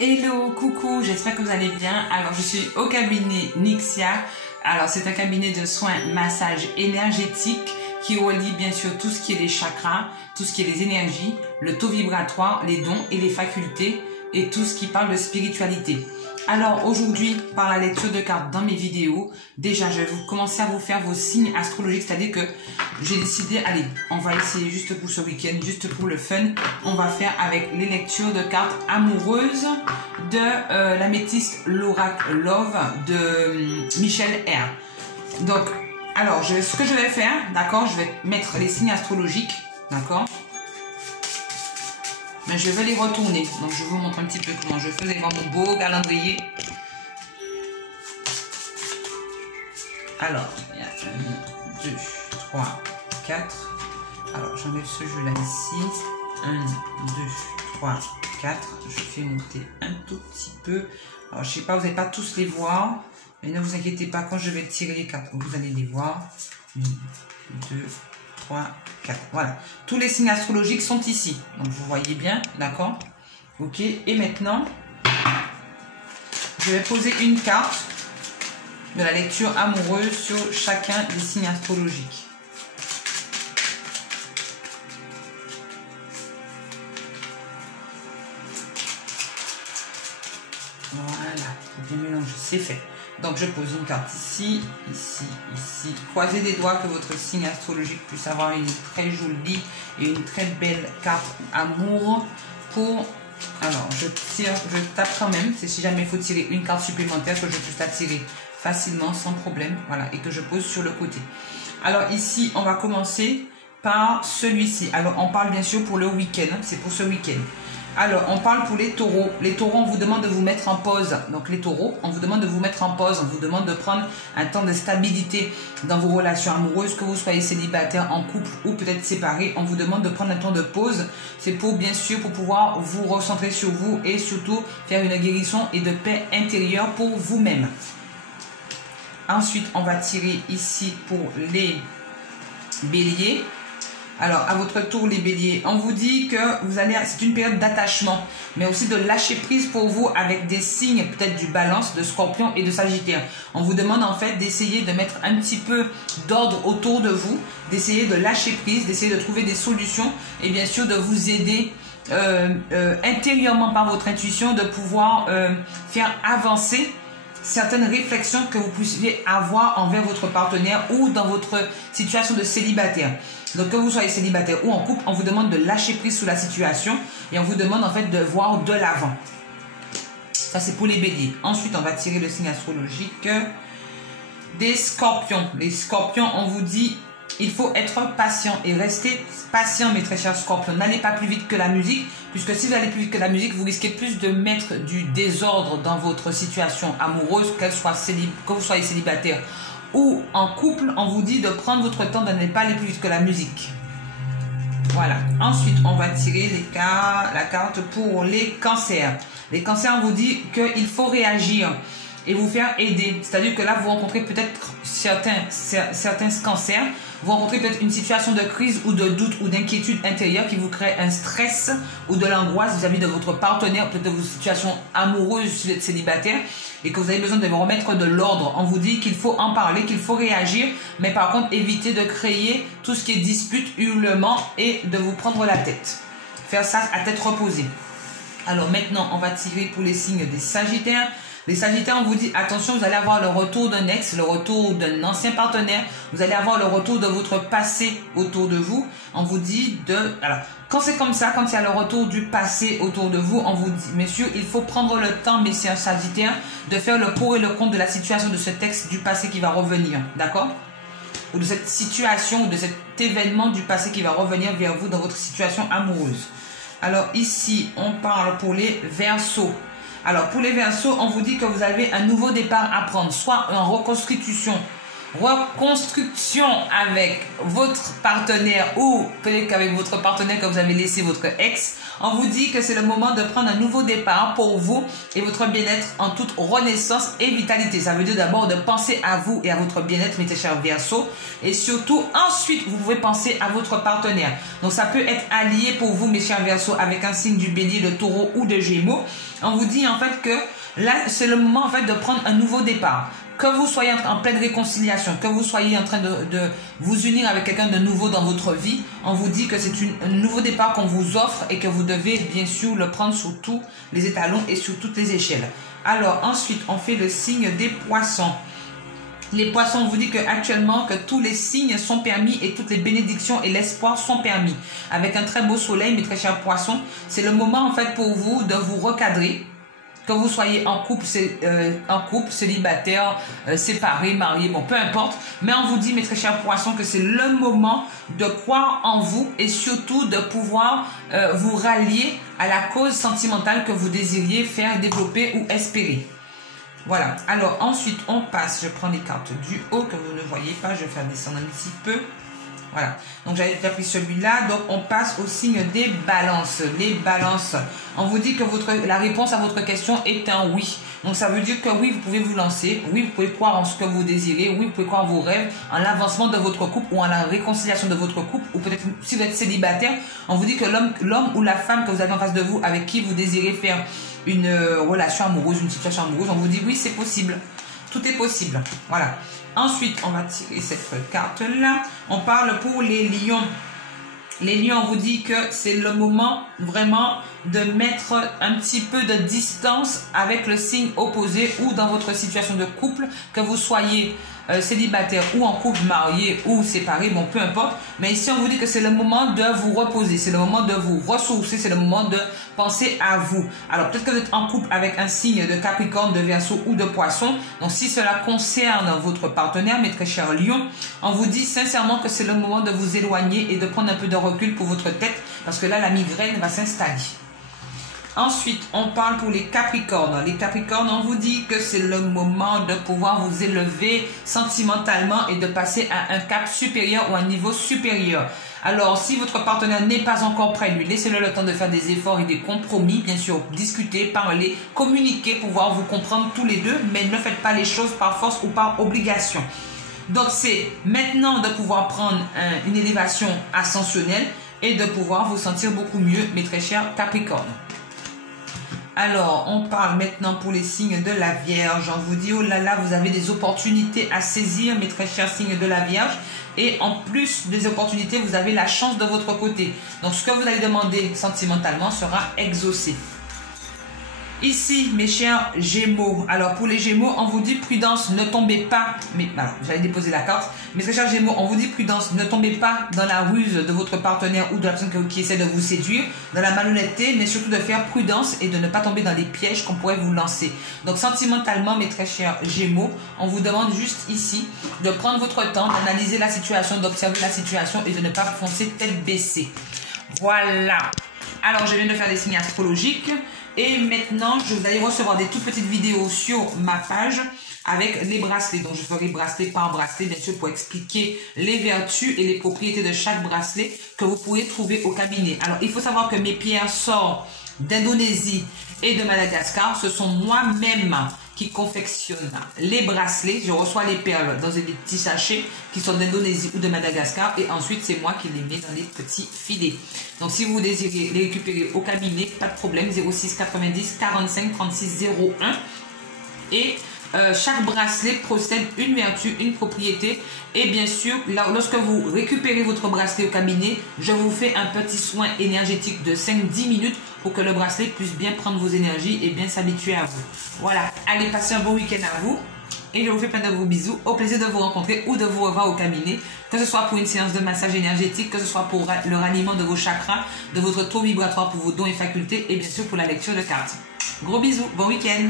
Hello, coucou, j'espère que vous allez bien. Alors, je suis au cabinet Nixia. Alors, c'est un cabinet de soins massage énergétique qui relie bien sûr tout ce qui est les chakras, tout ce qui est les énergies, le taux vibratoire, les dons et les facultés et tout ce qui parle de spiritualité. Alors aujourd'hui, par la lecture de cartes dans mes vidéos, déjà je vais commencer à vous faire vos signes astrologiques, c'est-à-dire que j'ai décidé, allez, on va essayer juste pour ce week-end, juste pour le fun, on va faire avec les lectures de cartes amoureuses de l'améthyste l'oracle Love de Michel R. Donc, alors ce que je vais faire, d'accord, je vais mettre les signes astrologiques, d'accord. Mais je vais les retourner. Donc, je vous montre un petit peu comment je faisais dans mon beau calendrier. Alors, il y a 1, 2, 3, 4. Alors, j'enlève ce jeu-là ici. 1, 2, 3, 4. Je fais monter un tout petit peu. Alors, je ne sais pas, vous n'allez pas tous les voir. Mais ne vous inquiétez pas, quand je vais tirer les cartes, vous allez les voir. 1, 2, 3, 4. Voilà. Tous les signes astrologiques sont ici. Donc, vous voyez bien. D'accord? Ok. Et maintenant, je vais poser une carte de la lecture amoureuse sur chacun des signes astrologiques. Voilà. Bien mélanger. C'est fait. Donc, je pose une carte ici, ici, ici. Croisez les doigts que votre signe astrologique puisse avoir une très jolie et une très belle carte amour pour... Alors, je tire, je tape quand même. C'est si jamais il faut tirer une carte supplémentaire que je puisse la tirer facilement, sans problème. Voilà, et que je pose sur le côté. Alors, ici, on va commencer par celui-ci. Alors, on parle bien sûr pour le week-end. C'est pour ce week-end. Alors, on parle pour les taureaux. Les taureaux, on vous demande de vous mettre en pause. Donc, les taureaux, on vous demande de vous mettre en pause. On vous demande de prendre un temps de stabilité dans vos relations amoureuses, que vous soyez célibataire, en couple ou peut-être séparés. On vous demande de prendre un temps de pause. C'est pour, bien sûr, pour pouvoir vous recentrer sur vous et surtout faire une guérison et de paix intérieure pour vous-même. Ensuite, on va tirer ici pour les béliers. Alors, à votre tour, les béliers, on vous dit que vous allez, c'est une période d'attachement, mais aussi de lâcher prise pour vous avec des signes peut-être du balance, de scorpion et de sagittaire. On vous demande en fait d'essayer de mettre un petit peu d'ordre autour de vous, d'essayer de lâcher prise, d'essayer de trouver des solutions et bien sûr de vous aider intérieurement par votre intuition, de pouvoir faire avancer certaines réflexions que vous puissiez avoir envers votre partenaire ou dans votre situation de célibataire. Donc, que vous soyez célibataire ou en couple, on vous demande de lâcher prise sur la situation et on vous demande en fait de voir de l'avant. Ça, c'est pour les béliers. Ensuite, on va tirer le signe astrologique des scorpions. Les scorpions, on vous dit, il faut être patient et rester patient, mes très chers scorpions. N'allez pas plus vite que la musique, puisque si vous allez plus vite que la musique, vous risquez plus de mettre du désordre dans votre situation amoureuse, que vous soyez célibataire ou en couple. On vous dit de prendre votre temps, de ne pas aller plus vite que la musique. Voilà. Ensuite, on va tirer la carte pour les cancers. Les cancers, on vous dit qu'il faut réagir et vous faire aider. C'est-à-dire que là, vous rencontrez peut-être certains cancers, vous rencontrez peut-être une situation de crise ou de doute ou d'inquiétude intérieure qui vous crée un stress ou de l'angoisse vis-à-vis de votre partenaire, peut-être de vos situations amoureuses si vous êtes célibataire et que vous avez besoin de vous remettre de l'ordre. On vous dit qu'il faut en parler, qu'il faut réagir, mais par contre, évitez de créer tout ce qui est dispute, hurlement et de vous prendre la tête. Faire ça à tête reposée. Alors maintenant, on va tirer pour les signes des sagittaires. Les sagittaires, on vous dit, attention, vous allez avoir le retour d'un ex, le retour d'un ancien partenaire. Vous allez avoir le retour de votre passé autour de vous. On vous dit de... Alors, quand c'est comme ça, quand il y a le retour du passé autour de vous, on vous dit, messieurs, il faut prendre le temps, messieurs sagittaires, de faire le pour et le contre de la situation de cet ex du passé qui va revenir. D'accord? Ou de cette situation, ou de cet événement du passé qui va revenir vers vous dans votre situation amoureuse. Alors ici, on parle pour les Verseaux. Alors, pour les Verseaux, on vous dit que vous avez un nouveau départ à prendre, soit en reconstitution reconstruction avec votre partenaire ou peut-être qu'avec votre partenaire que vous avez laissé votre ex, on vous dit que c'est le moment de prendre un nouveau départ pour vous et votre bien-être en toute renaissance et vitalité. Ça veut dire d'abord de penser à vous et à votre bien-être, mes très chers Verseaux, et surtout ensuite vous pouvez penser à votre partenaire. Donc ça peut être allié pour vous, mes chers Verseaux, avec un signe du Bélier, de Taureau ou de Gémeaux. On vous dit en fait que là c'est le moment en fait de prendre un nouveau départ. Que vous soyez en pleine réconciliation, que vous soyez en train de vous unir avec quelqu'un de nouveau dans votre vie, on vous dit que c'est un nouveau départ qu'on vous offre et que vous devez bien sûr le prendre sur tous les étalons et sur toutes les échelles. Alors ensuite, on fait le signe des poissons. Les poissons, on vous dit qu'actuellement, que tous les signes sont permis et toutes les bénédictions et l'espoir sont permis. Avec un très beau soleil, mes très chers poissons, c'est le moment en fait pour vous de vous recadrer. Que vous soyez en couple, célibataire, séparé, marié, bon, peu importe. Mais on vous dit, mes très chers poissons, que c'est le moment de croire en vous et surtout de pouvoir vous rallier à la cause sentimentale que vous désiriez faire, développer ou espérer. Voilà. Alors, ensuite, on passe. Je prends les cartes du haut que vous ne voyez pas. Je vais faire descendre un petit peu. Voilà, donc j'avais déjà pris celui-là. Donc on passe au signe des balances. Les balances, on vous dit que la réponse à votre question est un oui. Donc ça veut dire que oui, vous pouvez vous lancer. Oui, vous pouvez croire en ce que vous désirez. Oui, vous pouvez croire en vos rêves, en l'avancement de votre couple ou en la réconciliation de votre couple. Ou peut-être si vous êtes célibataire, on vous dit que l'homme ou la femme que vous avez en face de vous, avec qui vous désirez faire une relation amoureuse, une situation amoureuse, on vous dit oui, c'est possible. Tout est possible. Voilà. Ensuite, on va tirer cette carte-là. On parle pour les lions. Les lions, on vous dit que c'est le moment vraiment de mettre un petit peu de distance avec le signe opposé ou dans votre situation de couple, que vous soyez célibataire ou en couple, marié ou séparé, bon, peu importe. Mais ici, on vous dit que c'est le moment de vous reposer, c'est le moment de vous ressourcer, c'est le moment de penser à vous. Alors, peut-être que vous êtes en couple avec un signe de Capricorne, de Verseau ou de Poisson. Donc, si cela concerne votre partenaire, mes très chers lions, on vous dit sincèrement que c'est le moment de vous éloigner et de prendre un peu de recul pour votre tête, parce que là, la migraine va s'installer. Ensuite, on parle pour les Capricornes. Les Capricornes, on vous dit que c'est le moment de pouvoir vous élever sentimentalement et de passer à un cap supérieur ou un niveau supérieur. Alors, si votre partenaire n'est pas encore prêt, lui, laissez-le le temps de faire des efforts et des compromis. Bien sûr, discuter, parler, communiquer, pouvoir vous comprendre tous les deux, mais ne faites pas les choses par force ou par obligation. Donc, c'est maintenant de pouvoir prendre une élévation ascensionnelle et de pouvoir vous sentir beaucoup mieux, mes très chers Capricornes. Alors, on parle maintenant pour les signes de la Vierge. On vous dit, oh là là, vous avez des opportunités à saisir, mes très chers signes de la Vierge. Et en plus des opportunités, vous avez la chance de votre côté. Donc, ce que vous allez demander sentimentalement sera exaucé. Ici, mes chers Gémeaux. Alors, pour les Gémeaux, on vous dit prudence, ne tombez pas. Mais alors, j'allais déposer la carte. Mes très chers Gémeaux, on vous dit prudence, ne tombez pas dans la ruse de votre partenaire ou de la personne qui essaie de vous séduire, dans la malhonnêteté, mais surtout de faire prudence et de ne pas tomber dans les pièges qu'on pourrait vous lancer. Donc, sentimentalement, mes très chers Gémeaux, on vous demande juste ici de prendre votre temps, d'analyser la situation, d'observer la situation et de ne pas foncer tête baissée. Voilà. Alors, je viens de faire des signes astrologiques. Et maintenant, vous allez recevoir des toutes petites vidéos sur ma page avec les bracelets. Donc, je ferai bracelet par bracelet, bien sûr, pour expliquer les vertus et les propriétés de chaque bracelet que vous pourrez trouver au cabinet. Alors, il faut savoir que mes pierres sortent d'Indonésie et de Madagascar. Ce sont moi-même qui confectionne les bracelets. Je reçois les perles dans des petits sachets qui sont d'Indonésie ou de Madagascar et ensuite c'est moi qui les mets dans les petits filets. Donc si vous désirez les récupérer au cabinet, pas de problème, 06 90 45 36 01 et chaque bracelet possède une vertu, une propriété et bien sûr, lorsque vous récupérez votre bracelet au cabinet, je vous fais un petit soin énergétique de 5-10 minutes pour que le bracelet puisse bien prendre vos énergies et bien s'habituer à vous. Voilà, allez passer un bon week-end à vous et je vous fais plein de gros bisous. Au plaisir de vous rencontrer ou de vous revoir au cabinet, que ce soit pour une séance de massage énergétique, que ce soit pour le raniement de vos chakras, de votre taux vibratoire pour vos dons et facultés et bien sûr pour la lecture de cartes. Gros bisous, bon week-end.